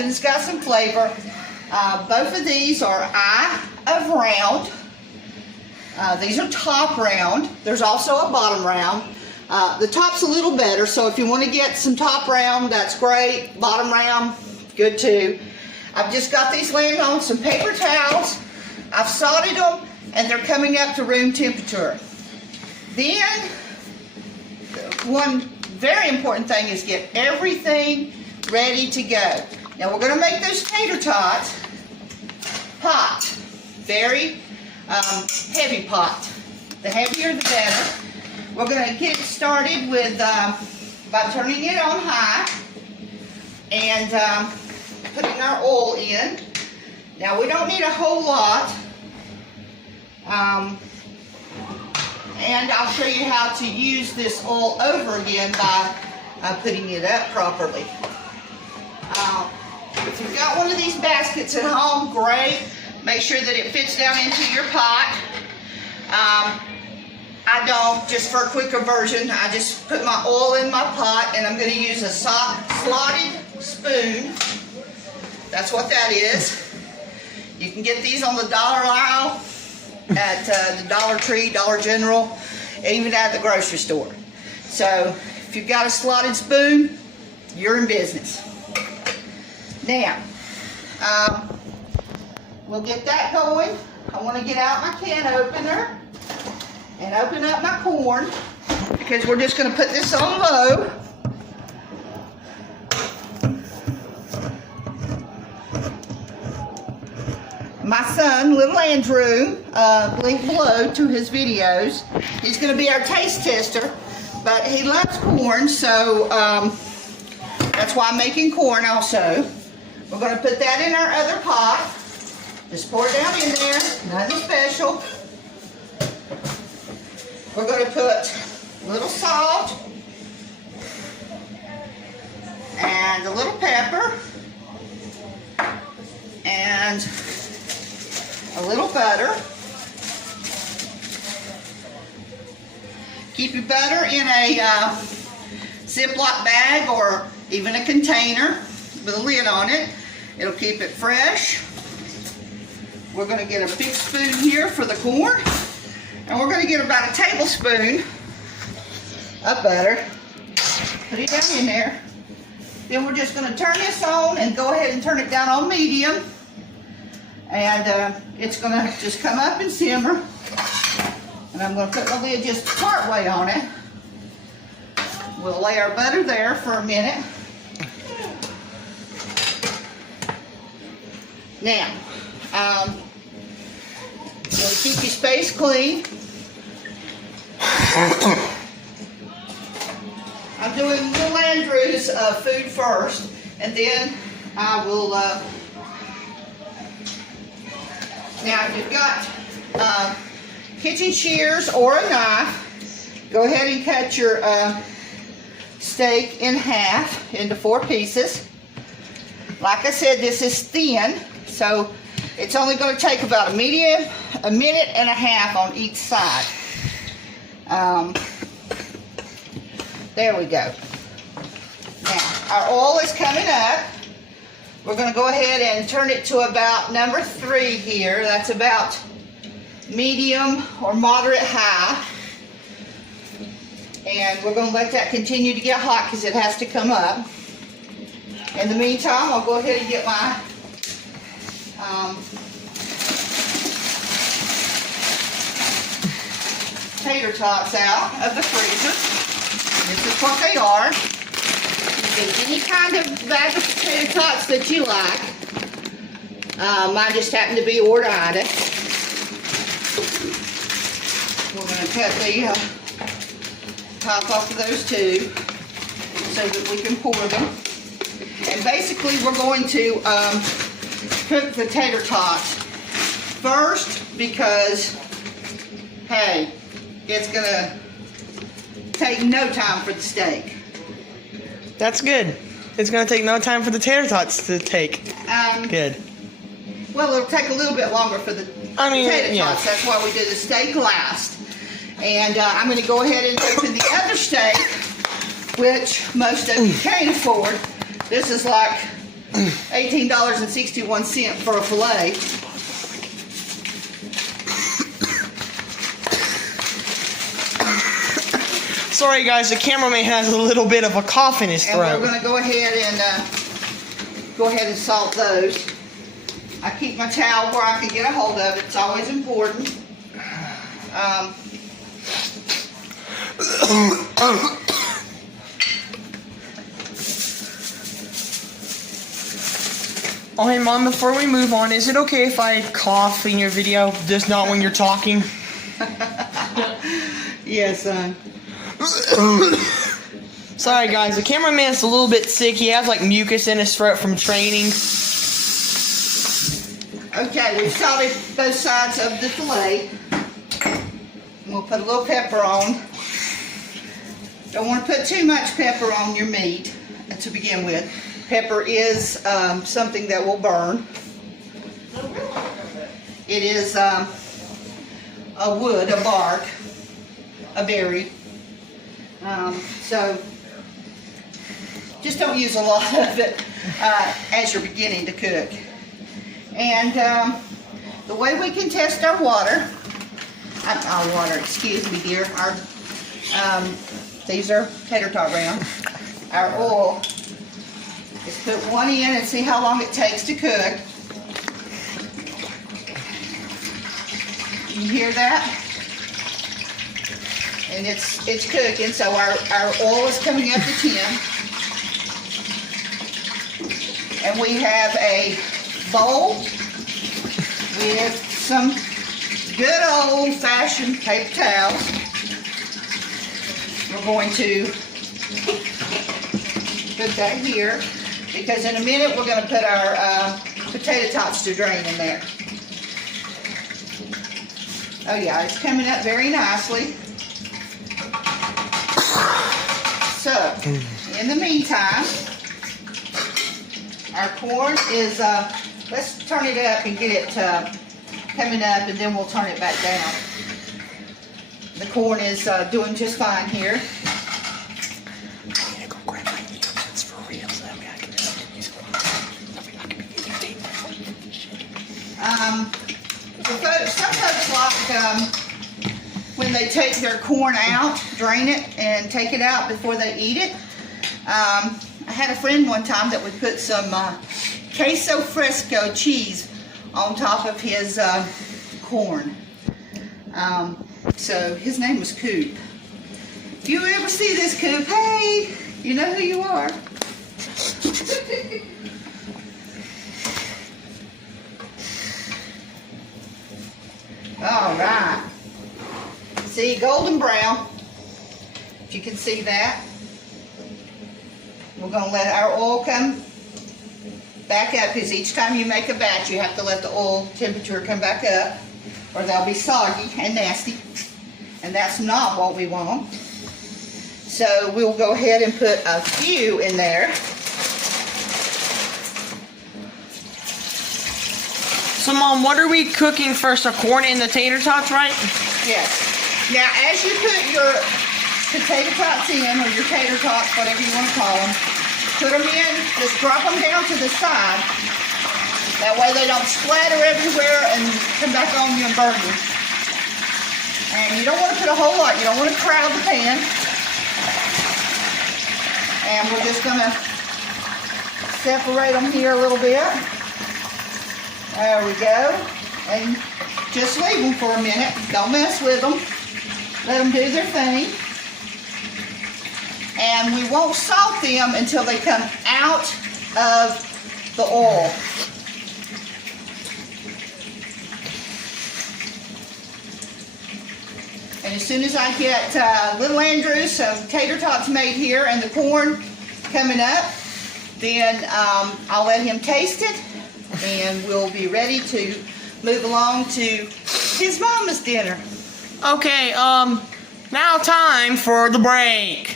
something that's got some flavor. Both of these are eye of round. These are top round. There's also a bottom round. The top's a little better, so if you want to get some top round, that's great. Bottom round, good too. I've just got these laying on some paper towels. I've salted them, and they're coming up to room temperature. Then, one very important thing is get everything ready to go. Now we're going to make those tater tots hot. Very heavy pot. The heavier the better. We're going to get started with by turning it on high and putting our oil in. Now we don't need a whole lot. And I'll show you how to use this oil over again by putting it up properly. If you've got one of these baskets at home, great. Make sure that it fits down into your pot. I don't, just for a quicker version, I just put my oil in my pot, and I'm going to use a slotted spoon. That's what that is. You can get these on the dollar aisle at the Dollar Tree, Dollar General, even at the grocery store. So if you've got a slotted spoon, you're in business. Now, we'll get that going. I want to get out my can opener and open up my corn, because we're just going to put this on low. My son, Lil Andrew, link below to his videos. He's going to be our taste tester, but he loves corn, so that's why I'm making corn also. We're going to put that in our other pot. Just pour it down in there, nothing special. We're going to put a little salt and a little pepper and a little butter. Keep your butter in a Ziploc bag or even a container with a lid on it. It'll keep it fresh. We're going to get a big spoon here for the corn, and we're going to get about a tablespoon of butter. Put it down in there. Then we're just going to turn this on and go ahead and turn it down on medium. And it's going to just come up and simmer. And I'm going to put the lid just part way on it. We'll lay our butter there for a minute. Now, you'll keep your space clean. I'm doing Lil Andrew's food first, and then I will. Now, if you've got kitchen shears or a knife, go ahead and cut your steak in half into 4 pieces. Like I said, this is thin, so it's only going to take about a minute and a half on each side. There we go. Now, our oil is coming up. We're going to go ahead and turn it to about number 3 here. That's about medium or moderate high. And we're going to let that continue to get hot because it has to come up. In the meantime, I'll go ahead and get my tater tots out of the freezer. This is what they are. You get any kind of bag of tater tots that you like. Mine just happen to be Ord-Ida. We're going to cut the top off of those two so that we can pour them. And basically we're going to cook the tater tots first because, hey, it's going to take no time for the steak. That's good. It's going to take no time for the tater tots to take. Good. Well, it'll take a little bit longer for the tater tots. That's why we do the steak last. And I'm going to go ahead and open the other steak, which most of you can't afford. This is like $18.61 for a fillet. Sorry guys, the cameraman has a little bit of a cough in his throat. And we're going to go ahead and salt those. I keep my towel where I can get a hold of it. It's always important. Oh, hey Mom, before we move on, is it okay if I cough in your video? Just not when you're talking? Yes, son. Sorry guys, the cameraman's a little bit sick. He has like mucus in his throat from training. Okay, we've salted both sides of the fillet. We'll put a little pepper on. Don't want to put too much pepper on your meat to begin with. Pepper is something that will burn. It is a wood, a bark, a berry. So just don't use a lot of it as you're beginning to cook. And the way we can test our water, excuse me dear, these are tater tot round. Our oil is put one in and see how long it takes to cook. You hear that? And it's cooking, so our oil is coming up to 10. And we have a bowl with some good old-fashioned paper towels. We're going to put that here because in a minute we're going to put our potato tots to drain in there. Oh yeah, it's coming up very nicely. So, in the meantime, our corn is, let's turn it up and get it coming up, and then we'll turn it back down. The corn is doing just fine here. I need to go grab my needles for real, so that way I can use it. Some folks like when they take their corn out, drain it, and take it out before they eat it. I had a friend one time that would put some queso fresco cheese on top of his corn. So his name was Coop. If you ever see this, Coop, hey, you know who you are. All right. See, golden brown. If you can see that. We're going to let our oil come back up, because each time you make a batch, you have to let the oil temperature come back up, or they'll be soggy and nasty. And that's not what we want. So we'll go ahead and put a few in there. So Mom, what are we cooking first? The corn and the tater tots, right? Yes. Now, as you put your potato tots in, or your tater tots, whatever you want to call them, put them in, just drop them down to the side. That way they don't splatter everywhere and come back on you and burn you. And you don't want to put a whole lot. You don't want to crowd the pan. And we're just going to separate them here a little bit. There we go. And just leave them for a minute. Don't mess with them. Let them do their thing. And we won't salt them until they come out of the oil. And as soon as I get Lil Andrew some tater tots made here and the corn coming up, then I'll let him taste it, and we'll be ready to move along to his mama's dinner. Okay, now time for the break.